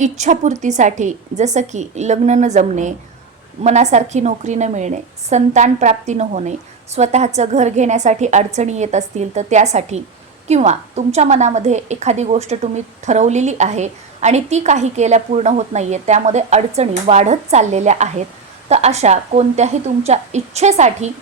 इच्छापूर्तीसाठी जसं की लग्न न जमणे मनासारखी नोकरी न मिळणे संतान प्राप्ती न होणे स्वतःचं घर घेण्यासाठी अडचणी येत असतील तर त्यासाठी किंवा तुमच्या मनामध्ये एखादी गोष्ट तुम्ही ठरवलेली आहे आणि ती काही केल्या पूर्ण होत नाही आहे त्यामध्ये अडचणी वाढत चाललेल्या आहेत तर अशा कोणत्याही तुमच्या इच्छेसाठी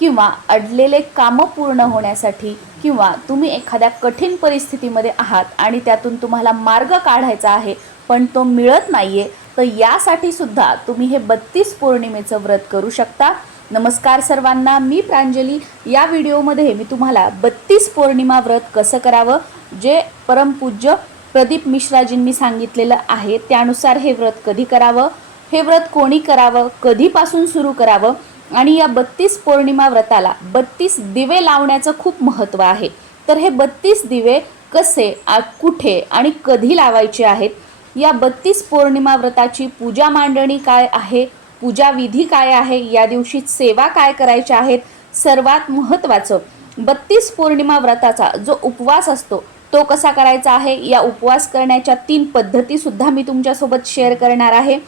किंवा अडलेले कामं पूर्ण होण्यासाठी किंवा तुम्ही एखाद्या कठीण परिस्थितीमध्ये आहात आणि त्यातून तुम्हाला मार्ग काढायचा आहे पण तो मिळत नाही आहे तर यासाठी सुद्धा तुम्ही हे बत्तीस पौर्णिमेचं व्रत करू शकता. नमस्कार सर्वांना मी प्रांजली. या व्हिडिओमध्ये मी तुम्हाला बत्तीस पौर्णिमा व्रत कसं करावं जे परमपूज्य प्रदीप मिश्राजींनी सांगितलेलं आहे त्यानुसार हे व्रत कधी करावं हे व्रत कोणी करावं कधीपासून सुरू करावं आणि या बत्तीस पौर्णिमा व्रताला बत्तीस दिवे लावण्याचं खूप महत्त्व आहे. तर हे बत्तीस दिवे कसे आ- कुठे आणि कधी लावायचे आहेत या बत्तीस पौर्णिमा व्रताची पूजा मांडणी काय आहे? पूजा विधी काय आहे? या दिवशी सेवा काय करायच्या आहेत? सर्वात महत्त्वाचं बत्तीस पौर्णिमा व्रताचा जो उपवास असतो तो कसा करायचा आहे? या उपवास करण्याच्या तीन पद्धतीसुद्धा मी तुमच्यासोबत शेअर करणार आहे.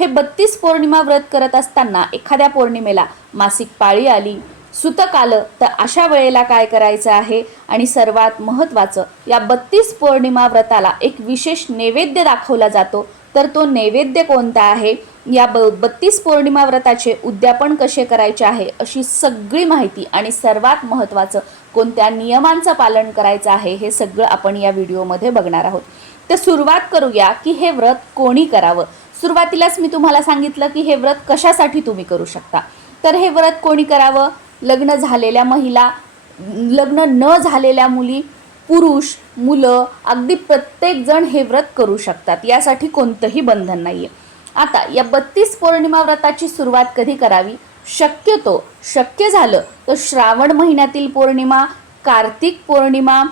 हे बत्तीस पौर्णिमा व्रत करत असताना एखाद्या पौर्णिमेला मासिक पाळी आली सुतक आलं तर अशा वेळेला काय करायचं आहे? आणि सर्वात महत्त्वाचं या बत्तीस पौर्णिमा व्रताला एक विशेष नैवेद्य दाखवला जातो. तर तो नैवेद्य कोणता आहे? या ब बत्तीस पौर्णिमा व्रताचे उद्यापन कसे करायचे आहे? अशी सगळी माहिती आणि सर्वात महत्त्वाचं कोणत्या नियमांचं पालन करायचं आहे? हे सगळं आपण या व्हिडिओमध्ये बघणार आहोत. तर सुरुवात करूया की हे व्रत कोणी करावं? सुरुवातीलाच मी तुम्हाला सांगितलं की हे व्रत कशासाठी तुम्ही करू शकता. तर हे व्रत कोणी करावं? लग्न झालेल्या महिला लग्न न झालेल्या मुली पुरुष मुलं अगदी प्रत्येकजण हे व्रत करू शकतात. यासाठी कोणतंही बंधन नाही आहे आता या बत्तीस पौर्णिमा व्रताची सुरुवात कधी करावी? शक्यतो शक्य झालं तर श्रावण महिन्यातील पौर्णिमा कार्तिक पौर्णिमा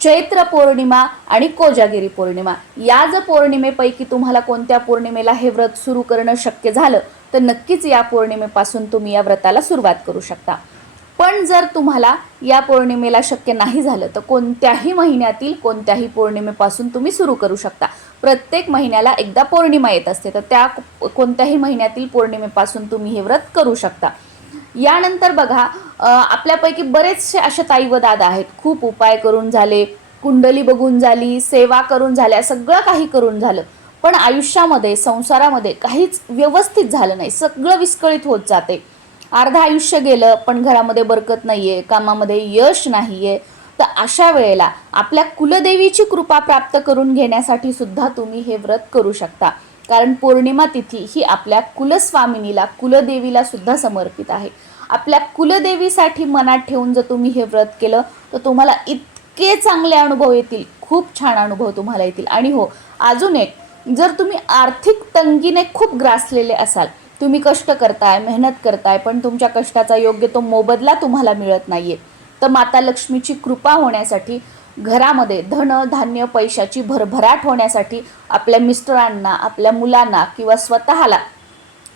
चैत्र पौर्णिमा आणि कोजागिरी पौर्णिमा. या जर पौर्णिमेपैकी तुम्हाला कोणत्या पौर्णिमेला हे व्रत सुरू करणं शक्य झालं तर नक्कीच या पौर्णिमेपासून तुम्ही या व्रताला सुरुवात करू शकता. पण जर तुम्हाला या पौर्णिमेला शक्य नाही झालं तर कोणत्याही महिन्यातील कोणत्याही पौर्णिमेपासून तुम्ही सुरू करू शकता. प्रत्येक महिन्याला एकदा पौर्णिमा येत असते तर त्या कोणत्याही महिन्यातील पौर्णिमेपासून तुम्ही हे व्रत करू शकता. यानंतर बघा आपल्यापैकी बरेचसे अशा ताई व दादा आहेत. खूप उपाय करून झाले कुंडली बघून झाली सेवा करून झाल्या सगळं काही करून झालं. पण आयुष्यामध्ये संसारामध्ये काहीच व्यवस्थित झालं नाही. सगळं विस्कळीत होत जाते. अर्ध आयुष्य गेलं पण घरामध्ये बरकत नाहीये कामामध्ये यश नाहीये तर अशा वेळेला आपल्या कुलदेवीची कृपा प्राप्त करून घेण्यासाठी सुद्धा तुम्ही हे व्रत करू शकता. कारण पौर्णिमा तिथी ही आपल्या कुलस्वामिनीला कुलदेवीला सुद्धा समर्पित आहे. आपल्या कुलदेवीसाठी मनात ठेवून जर तुम्ही हे व्रत केलं तर तुम्हाला इतके चांगले अनुभव येतील. खूप छान अनुभव तुम्हाला येतील. आणि हो अजून एक जर तुम्ही आर्थिक तंगीने खूप ग्रासलेले असाल तुम्ही कष्ट करताय मेहनत करताय पण तुमच्या कष्टाचा योग्य तो मोबदला तुम्हाला मिळत नाहीये. तर माता लक्ष्मीची कृपा होण्यासाठी घरामध्ये धन धान्य पैशाची भरभराट होण्यासाठी आपल्या मिस्टरांना आपल्या मुलांना किंवा स्वतःला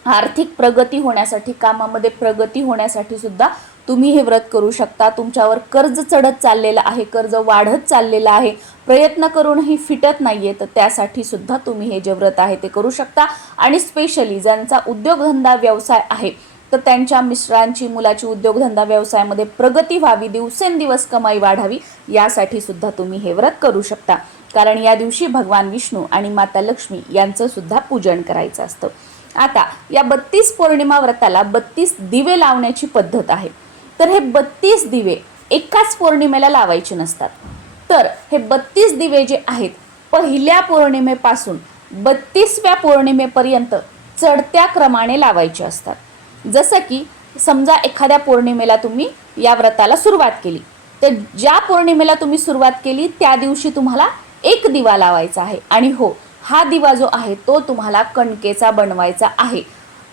आर्थिक प्रगती होण्यासाठी कामामध्ये प्रगती होण्यासाठी सुद्धा तुम्ही हे व्रत करू शकता. तुमच्यावर कर्ज चढत चाललेलं आहे कर्ज वाढत चाललेलं आहे. प्रयत्न करूनही फिटत नाहीये तर त्यासाठी सुद्धा तुम्ही हे जे व्रत आहे ते करू शकता. आणि स्पेशली ज्यांचा उद्योगधंदा व्यवसाय आहे तर त्यांच्या मिस्टरांची मुलाची उद्योगधंदा व्यवसायामध्ये प्रगती व्हावी दिवसेंदिवस कमाई वाढावी यासाठी सुद्धा तुम्ही हे व्रत करू शकता. कारण या दिवशी भगवान विष्णू आणि माता लक्ष्मी यांचं सुद्धा पूजन करायचं असतं. आता या बत्तीस पौर्णिमा व्रताला बत्तीस दिवे लावण्याची पद्धत आहे. तर हे बत्तीस दिवे एकाच पौर्णिमेला लावायचे नसतात. तर हे बत्तीस दिवे जे आहेत पहिल्या पौर्णिमेपासून बत्तीसव्या पौर्णिमेपर्यंत चढत्या क्रमाने लावायचे असतात. जसं की समजा एखाद्या पौर्णिमेला तुम्ही या व्रताला सुरुवात केली. तर ज्या पौर्णिमेला तुम्ही सुरुवात केली त्या दिवशी तुम्हाला एक दिवा लावायचा आहे. आणि हो हा दिवा जो आहे तो तुम्हाला कणकेचा बनवायचा आहे.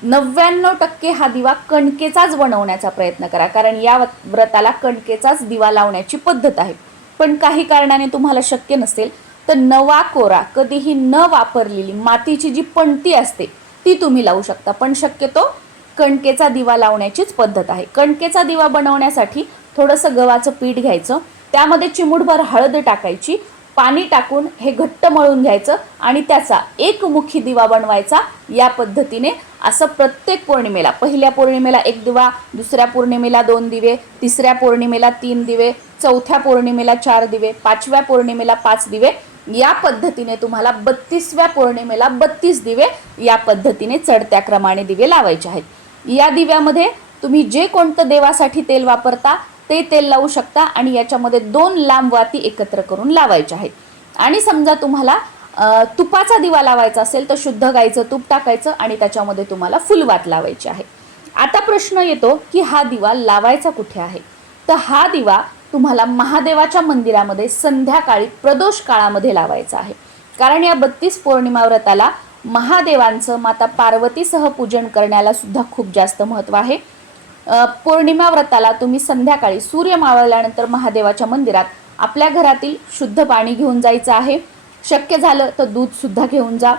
नव्याण्णव टक्के हा दिवा कणकेचाच बनवण्याचा प्रयत्न करा. कारण या व्रताला कणकेचाच दिवा लावण्याची पद्धत आहे. पण काही कारणाने तुम्हाला शक्य नसेल तर नवा कोरा कधीही न वापरलेली मातीची जी पणती असते ती तुम्ही लावू शकता. पण शक्यतो कणकेचा दिवा लावण्याचीच पद्धत आहे. कणकेचा दिवा बनवण्यासाठी थोडंसं गव्हाचं पीठ घ्यायचं त्यामध्ये चिमूटभर हळद टाकायची पाणी टाकून हे घट्ट मळून घ्यायचं आणि त्याचा एकमुखी दिवा बनवायचा या पद्धतीने. असं प्रत्येक पौर्णिमेला पहिल्या पौर्णिमेला एक दिवा दुसऱ्या पौर्णिमेला दोन दिवे तिसऱ्या पौर्णिमेला तीन दिवे चौथ्या पौर्णिमेला चार दिवे पाचव्या पौर्णिमेला पाच दिवे. या पद्धतीने तुम्हाला बत्तीसव्या पौर्णिमेला बत्तीस दिवे या पद्धतीने चढत्या क्रमाने दिवे लावायचे आहेत. या दिव्यामध्ये तुम्ही जे कोणतं देवासाठी तेल वापरता ते तेल लावू शकता आणि याच्यामध्ये दोन लांब वाती एकत्र करून लावायच्या आहेत. आणि समजा तुम्हाला तुपाचा दिवा लावायचा असेल तर शुद्ध गाईचं तूप टाकायचं आणि त्याच्यामध्ये तुम्हाला फुलवात लावायची आहे. आता प्रश्न येतो की हा दिवा लावायचा कुठे आहे? तर हा दिवा तुम्हाला महादेवाच्या मंदिरामध्ये संध्याकाळी प्रदोष काळामध्ये लावायचा आहे. कारण या बत्तीस पौर्णिमा व्रताला महादेवांचं माता पार्वतीसह पूजन करण्याला सुद्धा खूप जास्त महत्त्व आहे. पौर्णिमा व्रताला तुम्ही संध्याकाळी सूर्य मावळल्यानंतर महादेवाच्या मंदिरात आपल्या घरातील शुद्ध पाणी घेऊन जायचं आहे. शक्य झालं तर दूधसुद्धा घेऊन जा.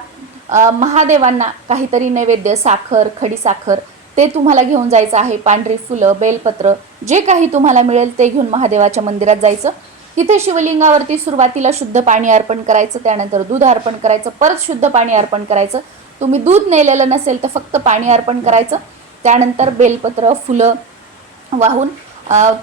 महादेवांना काहीतरी नैवेद्य साखर खडीसाखर ते तुम्हाला घेऊन जायचं आहे. पांढरी फुलं बेलपत्र जे काही तुम्हाला मिळेल ते घेऊन महादेवाच्या मंदिरात जायचं. तिथे शिवलिंगावरती सुरुवातीला शुद्ध पाणी अर्पण करायचं त्यानंतर दूध अर्पण करायचं परत शुद्ध पाणी अर्पण करायचं. तुम्ही दूध नेलेलं नसेल तर फक्त पाणी अर्पण करायचं. त्यानंतर बेलपत्र फुलं वाहून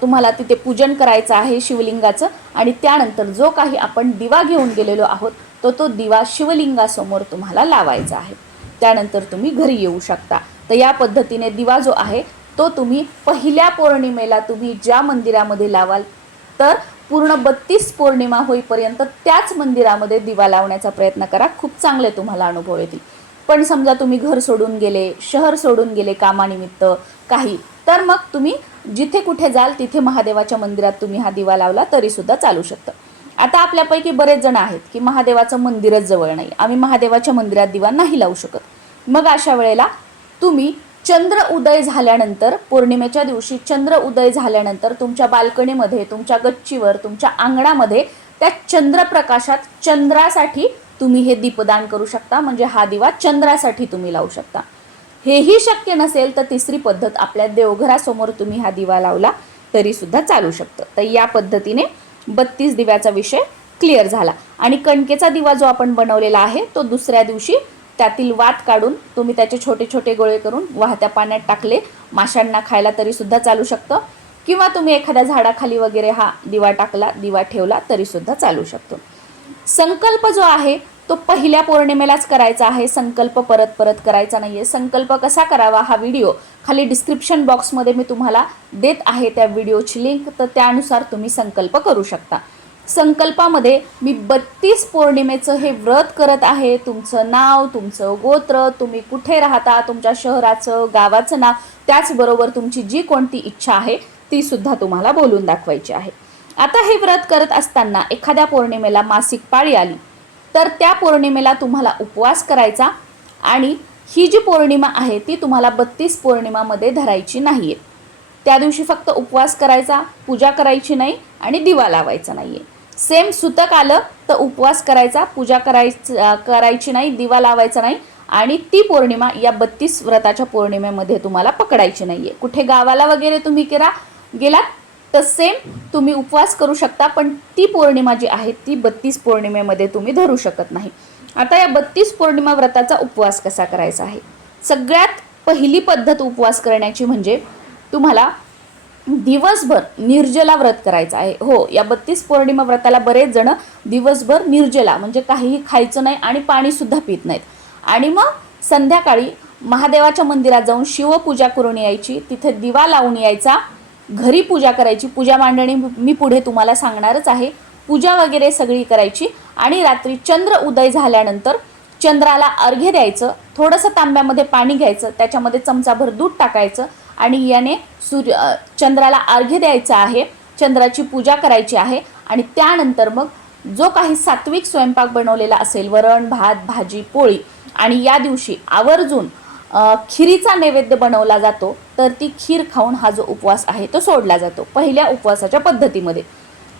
तुम्हाला तिथे पूजन करायचं आहे शिवलिंगाचं. आणि त्यानंतर जो काही आपण दिवा घेऊन गेलेलो आहोत तो तो दिवा शिवलिंगासमोर तुम्हाला लावायचा आहे. त्यानंतर तुम्ही घरी येऊ शकता. तर या पद्धतीने दिवा जो आहे तो तुम्ही पहिल्या पौर्णिमेला तुम्ही ज्या मंदिरामध्ये लावाल तर पूर्ण बत्तीस पौर्णिमा होईपर्यंत त्याच मंदिरामध्ये दिवा लावण्याचा प्रयत्न करा. खूप चांगले तुम्हाला अनुभव येतील. पण समजा तुम्ही घर सोडून गेले शहर सोडून गेले कामानिमित्त काही तर मग तुम्ही जिथे कुठे जाल तिथे महादेवाच्या मंदिरात तुम्ही हा दिवा लावला तरी सुद्धा चालू शकतं. आता आपल्यापैकी बरेच जण आहेत की महादेवाचं मंदिरच जवळ नाही. आम्ही महादेवाच्या मंदिरात दिवा नाही लावू शकत. मग अशा वेळेला तुम्ही चंद्र उदय झाल्यानंतर पौर्णिमेच्या दिवशी चंद्र उदय झाल्यानंतर तुमच्या बाल्कनीमध्ये तुमच्या गच्चीवर तुमच्या अंगणामध्ये त्या चंद्रप्रकाशात चंद्रासाठी तुम्ही हे दीपदान करू शकता म्हणजे हा दिवा चंद्रासाठी तुम्ही लावू शकता. हेही शक्य नसेल तर तिसरी पद्धत आपल्या देवघरासमोर तुम्ही हा दिवा लावला तरी सुद्धा चालू शकतं. तर या पद्धतीने बत्तीस दिव्याचा विषय क्लिअर झाला. आणि कणकेचा दिवा जो आपण बनवलेला आहे तो दुसऱ्या दिवशी त्यातील वात काढून तुम्ही त्याचे छोटे छोटे गोळे करून वाहत्या पाण्यात टाकले. माशांना खायला तरी सुद्धा चालू शकतं. किंवा तुम्ही एखाद्या झाडाखाली वगैरे हा दिवा टाकला दिवा ठेवला तरी सुद्धा चालू शकतो. संकल्प जो आहे तो पहिल्या पौर्णिमेलाच करायचा आहे. संकल्प परत परत करायचा नाही आहे संकल्प कसा करावा हा व्हिडिओ खाली डिस्क्रिप्शन बॉक्समध्ये मी तुम्हाला देत आहे. त्या व्हिडिओची लिंक तर त्यानुसार तुम्ही संकल्प करू शकता. संकल्पामध्ये मी बत्तीस पौर्णिमेचं हे व्रत करत आहे. तुमचं नाव तुमचं गोत्र तुम्ही कुठे राहता तुमच्या शहराचं गावाचं नाव त्याचबरोबर तुमची जी कोणती इच्छा आहे ती सुद्धा तुम्हाला बोलून दाखवायची आहे. आता हे व्रत करत असताना एखाद्या पौर्णिमेला मासिक पाळी आली. तर त्या पौर्णिमेला तुम्हाला उपवास करायचा आणि ही जी पौर्णिमा आहे ती तुम्हाला बत्तीस पौर्णिमामध्ये धरायची नाही आहे त्या दिवशी फक्त उपवास करायचा पूजा करायची नाही आणि दिवा लावायचा नाही आहे सेम सुतक आलं तर उपवास करायचा पूजा करायचं करायची नाही दिवा लावायचा नाही आणि ती पौर्णिमा या बत्तीस व्रताच्या पौर्णिमेमध्ये तुम्हाला पकडायची नाही आहे कुठे गावाला वगैरे तुम्ही केला गेलात? तर सेम तुम्ही उपवास करू शकता पण ती पौर्णिमा जी आहे ती बत्तीस पौर्णिमेमध्ये तुम्ही धरू शकत नाही. आता या बत्तीस पौर्णिमा व्रताचा उपवास कसा करायचा आहे? सगळ्यात पहिली पद्धत उपवास करण्याची म्हणजे तुम्हाला दिवसभर निर्जला व्रत करायचं आहे. हो या बत्तीस पौर्णिमा व्रताला बरेच जण दिवसभर निर्जला म्हणजे काहीही खायचं नाही आणि पाणीसुद्धा पित नाहीत. आणि मग संध्याकाळी महादेवाच्या मंदिरात जाऊन शिवपूजा करून यायची तिथे दिवा लावून यायचा घरी पूजा करायची पूजा मांडणी मी पुढे तुम्हाला सांगणारच आहे. पूजा वगैरे सगळी करायची आणि रात्री चंद्र उदय झाल्यानंतर चंद्राला अर्घ्य द्यायचं थोडंसं तांब्यामध्ये पाणी घ्यायचं त्याच्यामध्ये चमचाभर दूध टाकायचं आणि याने सूर्य चंद्राला अर्घ्य द्यायचं आहे चंद्राची पूजा करायची आहे आणि त्यानंतर मग जो काही सात्विक स्वयंपाक बनवलेला असेल वरण भात भाजी पोळी आणि या दिवशी आवर्जून खिरीचा नैवेद्य बनवला जातो तर ती खीर खाऊन हा जो उपवास आहे तो सोडला जातो पहिल्या उपवासाच्या पद्धतीमध्ये.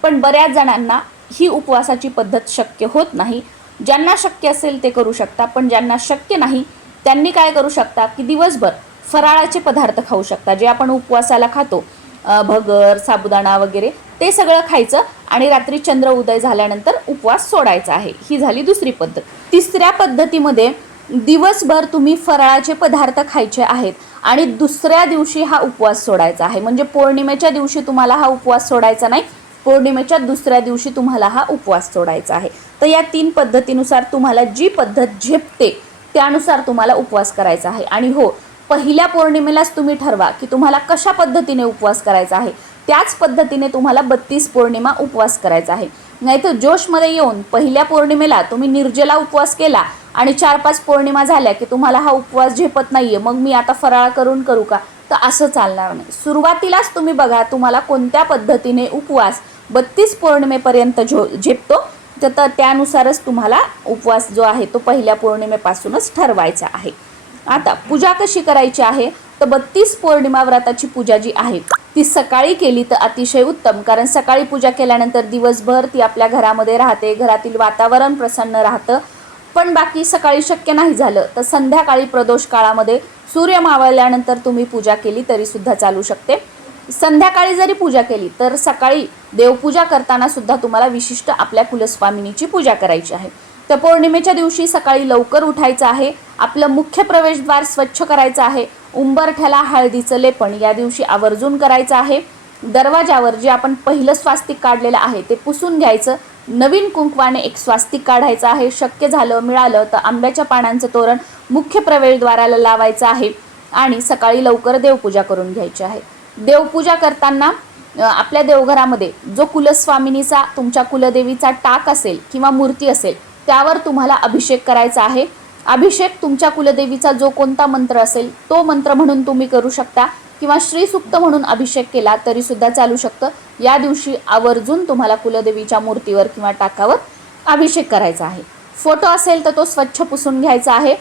पण बऱ्याच जणांना ही उपवासाची पद्धत शक्य होत नाही. ज्यांना शक्य असेल ते करू शकता पण ज्यांना शक्य नाही त्यांनी काय करू शकता की दिवसभर फराळाचे पदार्थ खाऊ शकता जे आपण उपवासाला खातो. भगर साबुदाणा वगैरे ते सगळं खायचं आणि रात्री चंद्र उदय झाल्यानंतर उपवास सोडायचा आहे. ही झाली दुसरी पद्धत. तिसऱ्या पद्धतीमध्ये दिवसभर तुम्ही फराळाचे पदार्थ खायचे आहेत आणि दुसऱ्या दिवशी हा उपवास सोडायचा आहे. म्हणजे पौर्णिमेच्या दिवशी तुम्हाला हा उपवास सोडायचा नाही पौर्णिमेच्या दुसऱ्या दिवशी तुम्हाला हा उपवास सोडायचा आहे. तर या तीन पद्धतीनुसार तुम्हाला जी पद्धत झेपते त्यानुसार तुम्हाला उपवास करायचा आहे. आणि हो पहिल्या पौर्णिमेलाच तुम्ही ठरवा की तुम्हाला कशा पद्धतीने उपवास करायचा आहे. त्याच पद्धतीने तुम्हाला बत्तीस पौर्णिमा उपवास करायचा आहे. नाहीतर जोशमध्ये येऊन पहिल्या पौर्णिमेला तुम्ही निर्जला उपवास केला आणि चार पाच पौर्णिमा झाल्या की तुम्हाला हा उपवास झेपत नाहीये मग मी आता फराळ करून करू का? तर असं चालणार नाही. सुरुवातीलाच तुम्ही बघा तुम्हाला कोणत्या पद्धतीने उपवास बत्तीस पौर्णिमेपर्यंत झो झेपतो तर तर त्यानुसारच तुम्हाला उपवास जो आहे तो पहिल्या पौर्णिमेपासूनच ठरवायचा आहे. आता पूजा कशी करायची आहे? तर बत्तीस पौर्णिमा व्रताची पूजा जी आहे ती सकाळी केली तर अतिशय उत्तम कारण सकाळी पूजा केल्यानंतर दिवसभर ती आपल्या घरामध्ये राहते घरातील वातावरण प्रसन्न राहतं पण बाकी सकाळी शक्य नाही झालं तर संध्याकाळी प्रदोष काळामध्ये सूर्य मावळल्यानंतर तुम्ही पूजा केली तरी सुद्धा चालू शकते. संध्याकाळी जरी पूजा केली तर सकाळी देवपूजा करताना सुद्धा तुम्हाला विशिष्ट आपल्या कुलस्वामिनीची पूजा करायची आहे. तर पौर्णिमेच्या दिवशी सकाळी लवकर उठायचं आहे आपलं मुख्य प्रवेशद्वार स्वच्छ करायचं आहे उंबरठ्याला हळदीचं लेपन या दिवशी आवर्जून करायचं आहे. दरवाजावर जे आपण पहिलं स्वास्तिक काढलेलं आहे ते पुसून घ्यायचं नवीन कुंकवाने एक स्वास्तिक काढायचं आहे. शक्य झालं मिळालं तर आंब्याच्या पानांचं तोरण मुख्य प्रवेशद्वाराला लावायचं आहे आणि सकाळी लवकर देवपूजा करून घ्यायची आहे. देवपूजा करताना आपल्या देवघरामध्ये जो कुलस्वामिनीचा तुमच्या कुलदेवीचा टाक असेल किंवा मूर्ती असेल त्यावर तुम्हाला अभिषेक करायचा आहे. अभिषेक तुमच्या कुलदेवीचा जो कोणता मंत्र असेल तो मंत्र म्हणून तुम्ही करू शकता. किंवा श्रीसुक्त म्हणून अभिषेक केला तरी सुद्धा चालू शकतं. या दिवशी आवर्जून तुम्हाला कुलदेवीच्या मूर्तीवर किंवा टाकावर अभिषेक करायचा आहे. फोटो असेल तर तो स्वच्छ पुसून घ्यायचा आहे.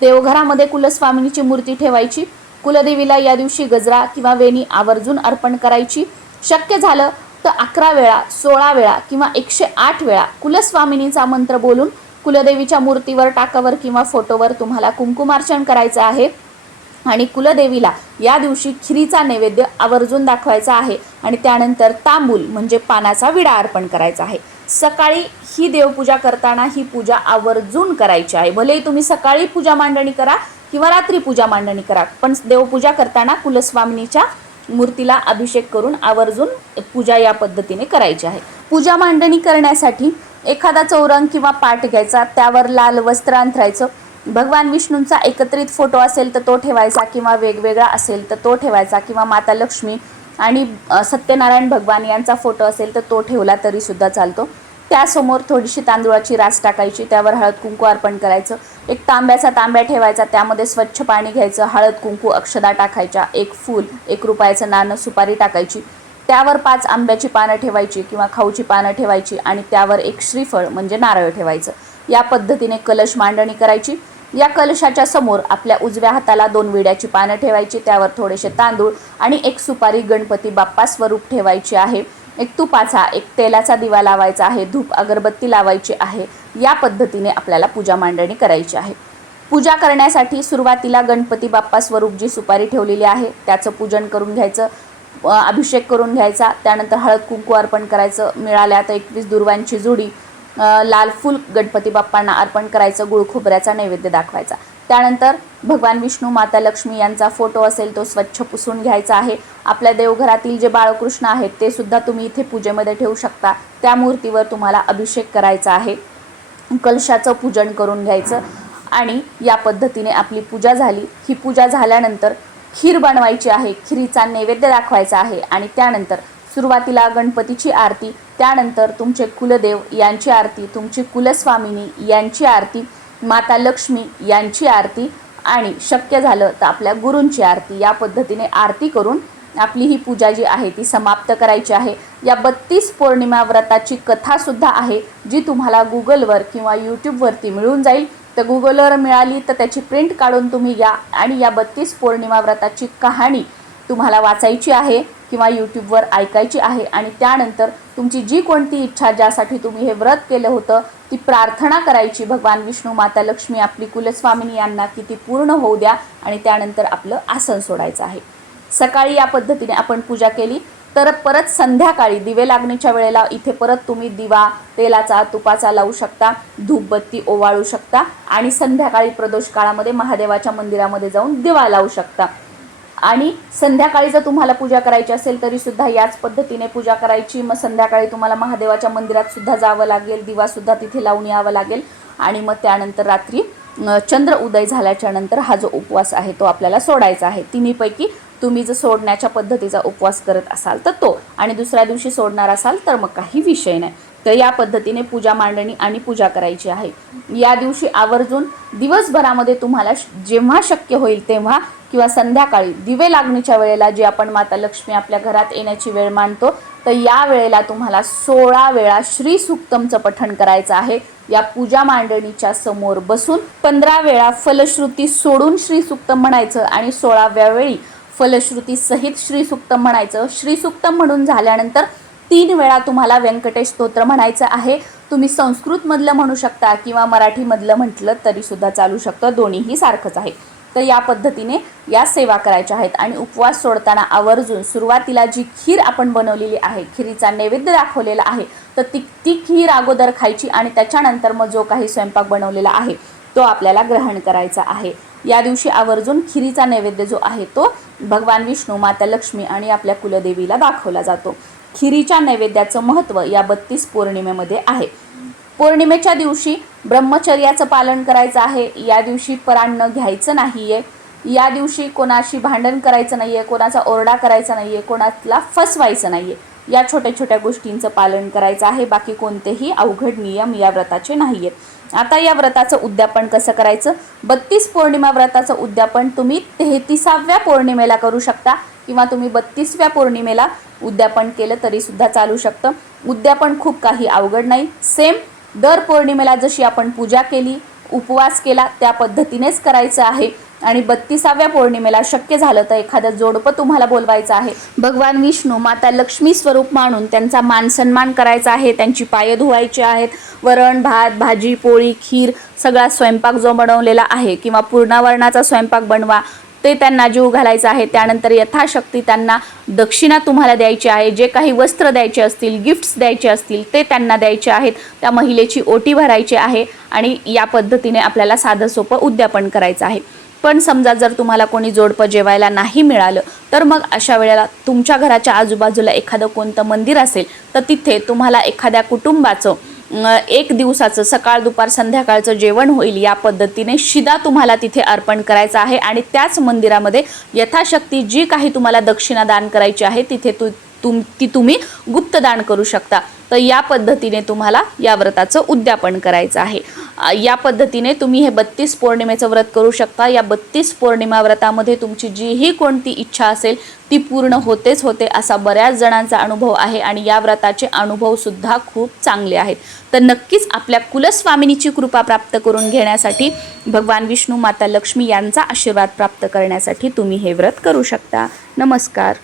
देवघरामध्ये कुलस्वामिनीची मूर्ती ठेवायची. कुलदेवीला या दिवशी गजरा किंवा वेणी आवर्जून अर्पण करायची. शक्य झालं तर अकरा वेळा सोळा वेळा किंवा एकशे आठ वेळा कुलस्वामिनीचा मंत्र बोलून कुलदेवीच्या मूर्तीवर टाकावर किंवा फोटोवर तुम्हाला कुंकुमार्चन करायचं आहे. आणि कुलदेवीला या दिवशी खिरीचा नैवेद्य आवर्जून दाखवायचा आहे आणि त्यानंतर तांबूल म्हणजे पानाचा विडा अर्पण करायचा आहे. सकाळी ही देवपूजा करताना ही पूजा आवर्जून करायची आहे. भलेही तुम्ही सकाळी पूजा मांडणी करा किंवा रात्री पूजा मांडणी करा पण देवपूजा करताना कुलस्वामिनीच्या मूर्तीला अभिषेक करून आवर्जून पूजा या पद्धतीने करायची आहे. पूजा मांडणी करण्यासाठी एखादा चौरंग किंवा पाट घ्यायचा त्यावर लाल वस्त्र अंथरायचं भगवान विष्णूंचा एकत्रित फोटो असेल तर तो ठेवायचा किंवा वेगवेगळा असेल तर तो ठेवायचा किंवा माता लक्ष्मी आणि सत्यनारायण भगवान यांचा फोटो असेल तर तो ठेवला तरीसुद्धा चालतो. त्यासमोर थोडीशी तांदूळाची रास टाकायची त्यावर हळद कुंकू अर्पण करायचं एक तांब्याचा तांब्या ठेवायचा त्यामध्ये स्वच्छ पाणी घ्यायचं हळद कुंकू अक्षदा टाकायच्या एक फूल एक रुपयाचं नाणं सुपारी टाकायची त्यावर पाच आंब्याची पानं ठेवायची किंवा खाऊची पानं ठेवायची आणि त्यावर एक श्रीफळ म्हणजे नारळ ठेवायचं. या पद्धतीने कलश मांडणी करायची. या कलशाच्या समोर आपल्या उजव्या हाताला दोन विड्याची पानं ठेवायची त्यावर थोडेसे तांदूळ आणि एक सुपारी गणपती बाप्पा स्वरूप ठेवायची आहे. एक तुपाचा एक तेलाचा दिवा लावायचा आहे धूप अगरबत्ती लावायची आहे. या पद्धतीने आपल्याला पूजा मांडणी करायची आहे. पूजा करण्यासाठी सुरुवातीला गणपती बाप्पा स्वरूप जी सुपारी ठेवलेली आहे त्याचं पूजन करून घ्यायचं अभिषेक करून घ्यायचा. त्यानंतर हळद कुंकू अर्पण करायचं. मिळाल्या तर एकवीस दुर्वांची जुडी लाल फूल गणपती बाप्पांना अर्पण करायचं गुळ खोबऱ्याचा नैवेद्य दाखवायचा. त्यानंतर भगवान विष्णू माता लक्ष्मी यांचा फोटो असेल तो स्वच्छ पुसून घ्यायचा आहे. आपल्या देवघरातील जे बाळकृष्ण आहेत ते सुद्धा तुम्ही इथे पूजेमध्ये ठेवू शकता. त्या मूर्तीवर तुम्हाला अभिषेक करायचा आहे. कलशाचं पूजन करून घ्यायचं आणि या पद्धतीने आपली पूजा झाली. ही पूजा झाल्यानंतर खीर बनवायची आहे. खिरीचा नैवेद्य दाखवायचा आहे आणि त्यानंतर सुरुवातीला गणपतीची आरती त्यानंतर तुमचे कुलदेव यांची आरती तुमची कुलस्वामिनी यांची आरती माता लक्ष्मी यांची आरती आणि शक्य झालं तर आपल्या गुरूंची आरती. या पद्धतीने आरती करून आपली ही पूजा जी आहे ती समाप्त करायची आहे. या बत्तीस पौर्णिमा व्रताची कथासुद्धा आहे जी तुम्हाला गुगलवर किंवा यूट्यूबवरती मिळून जाईल. तर गुगलवर मिळाली तर त्याची प्रिंट काढून तुम्ही या आणि या बत्तीस पौर्णिमा व्रताची कहाणी तुम्हाला वाचायची आहे. किंवा यूट्यूबवर ऐकायची आहे आणि त्यानंतर तुमची जी कोणती इच्छा ज्यासाठी तुम्ही हे व्रत केलं होतं ती प्रार्थना करायची. भगवान विष्णू माता लक्ष्मी आपली कुलस्वामिनी यांना की ती पूर्ण होऊ द्या आणि त्यानंतर आपलं आसन सोडायचं आहे. सकाळी या पद्धतीने आपण पूजा केली. तर परत संध्याकाळी दिवे लागण्याच्या वेळेला इथे परत तुम्ही दिवा तेलाचा तुपाचा लावू शकता धूपबत्ती ओवाळू शकता आणि संध्याकाळी प्रदोष काळामध्ये महादेवाच्या मंदिरामध्ये जाऊन दिवा लावू शकता. आणि संध्याकाळी जर तुम्हाला पूजा करायची असेल तरी सुद्धा याच पद्धतीने पूजा करायची. मग संध्याकाळी तुम्हाला महादेवाच्या मंदिरात सुद्धा जावं लागेल दिवा सुद्धा तिथे लावून यावं लागेल. आणि मग त्यानंतर रात्री चंद्र उदय झाल्याच्यानंतर हा जो उपवास आहे तो आपल्याला सोडायचा आहे. तिन्हीपैकी तुम्ही जर सोडण्याच्या पद्धतीचा उपवास करत असाल तर तो. आणि दुसऱ्या दिवशी सोडणार असाल तर मग काही विषय नाही. तर या पद्धतीने पूजा मांडणी आणि पूजा करायची आहे. या दिवशी आवर्जून दिवसभरामध्ये तुम्हाला श- जेव्हा शक्य होईल तेव्हा किंवा संध्याकाळी दिवे लागणीच्या वेळेला जी आपण माता लक्ष्मी आपल्या घरात येण्याची वेळ मानतो तर या वेळेला तुम्हाला सोळा वेळा श्री सुक्तमचं पठण करायचं आहे. या पूजा मांडणीच्या समोर बसून पंधरा वेळा फलश्रुती सोडून श्री सुक्तम म्हणायचं आणि सोळाव्या वेळी फलश्रुती सहित श्री सुक्तम म्हणायचं. श्री सुक्तम म्हणून झाल्यानंतर तीन वेळा तुम्हाला व्यंकटेश स्तोत्र म्हणायचं आहे. तुम्ही संस्कृतमधलं म्हणू शकता किंवा मराठीमधलं म्हटलं तरीसुद्धा चालू शकतं. दोन्हीही सारखंच आहे. तर या पद्धतीने या सेवा करायच्या आहेत आणि उपवास सोडताना आवर्जून सुरुवातीला जी खीर आपण बनवलेली आहे खिरीचा नैवेद्य दाखवलेला आहे तर ती ती खीर अगोदर खायची आणि त्याच्यानंतर मग जो काही स्वयंपाक बनवलेला आहे तो आपल्याला ग्रहण करायचा आहे. या दिवशी आवर्जून खिरीचा नैवेद्य जो आहे तो भगवान विष्णू माता लक्ष्मी आणि आपल्या कुलदेवीला दाखवला जातो. खिरीच्या नैवेद्याचं महत्त्व या बत्तीस पौर्णिमेमध्ये आहे. पौर्णिमेच्या दिवशी ब्रह्मचर्याचं पालन करायचं आहे. या दिवशी परान्न घ्यायचं नाही आहे या दिवशी कोणाशी भांडण करायचं नाही आहे कोणाचा ओरडा करायचा नाही आहे कोणाला फसवायचं नाही आहे या छोट्या छोट्या गोष्टींचं पालन करायचं आहे. बाकी कोणतेही अवघड नियम या व्रताचे नाही आहेत आता या व्रताचं उद्यापन कसं करायचं? बत्तीस पौर्णिमा व्रताचं उद्यापन तुम्ही तेहतीसाव्या पौर्णिमेला करू शकता किंवा तुम्ही बत्तीसव्या पौर्णिमेला उद्यापन केलं तरी सुद्धा चालू शकतं. उद्यापन खूप काही अवघड नाही. सेम दर पौर्णिमेला जशी आपण पूजा केली उपवास केला त्या पद्धतीनेच करायचं आहे. आणि बत्तीसाव्या पौर्णिमेला शक्य झालं तर एखादं जोडपं तुम्हाला बोलवायचं आहे. भगवान विष्णू माता लक्ष्मी स्वरूप मानून त्यांचा मान सन्मान करायचा आहे. त्यांची पाय धुवायची आहेत. वरण भात भाजी पोळी खीर सगळा स्वयंपाक जो बनवलेला आहे किंवा पूर्णावरणाचा स्वयंपाक बनवा ते त्यांना जीव घालायचा आहे. त्यानंतर यथाशक्ती त्यांना दक्षिणा तुम्हाला द्यायची आहे. जे काही वस्त्र द्यायचे असतील गिफ्ट्स द्यायचे असतील ते त्यांना द्यायचे आहेत. त्या महिलेची ओटी भरायची आहे आणि या पद्धतीने आपल्याला साधं सोपं उद्यापन करायचं आहे. पण समजा जर तुम्हाला कोणी जोडपं जेवायला नाही मिळालं तर मग अशा वेळेला तुमच्या घराच्या आजूबाजूला एखादं कोणतं मंदिर असेल तर तिथे तुम्हाला एखाद्या कुटुंबाचं एक दिवसाचं सकाळ दुपार संध्याकाळचं जेवण होईल या पद्धतीने शिदा तुम्हाला तिथे अर्पण करायचं आहे. आणि त्याच मंदिरामध्ये यथाशक्ती जी काही तुम्हाला दक्षिणा दान करायची आहे तिथे तू तुम ती तुम्ही गुप्तदान करू शकता. तर या पद्धतीने तुम्हाला या व्रताचं उद्यापन करायचं आहे. या पद्धतीने तुम्ही हे बत्तीस पौर्णिमेचं व्रत करू शकता. या बत्तीस पौर्णिमा व्रतामध्ये तुमची जीही कोणती इच्छा असेल ती पूर्ण होतेच होते असा बऱ्याच जणांचा अनुभव आहे आणि या व्रताचे अनुभवसुद्धा खूप चांगले आहेत. तर नक्कीच आपल्या कुलस्वामिनीची कृपा प्राप्त करून घेण्यासाठी भगवान विष्णू माता लक्ष्मी यांचा आशीर्वाद प्राप्त करण्यासाठी तुम्ही हे व्रत करू शकता. नमस्कार.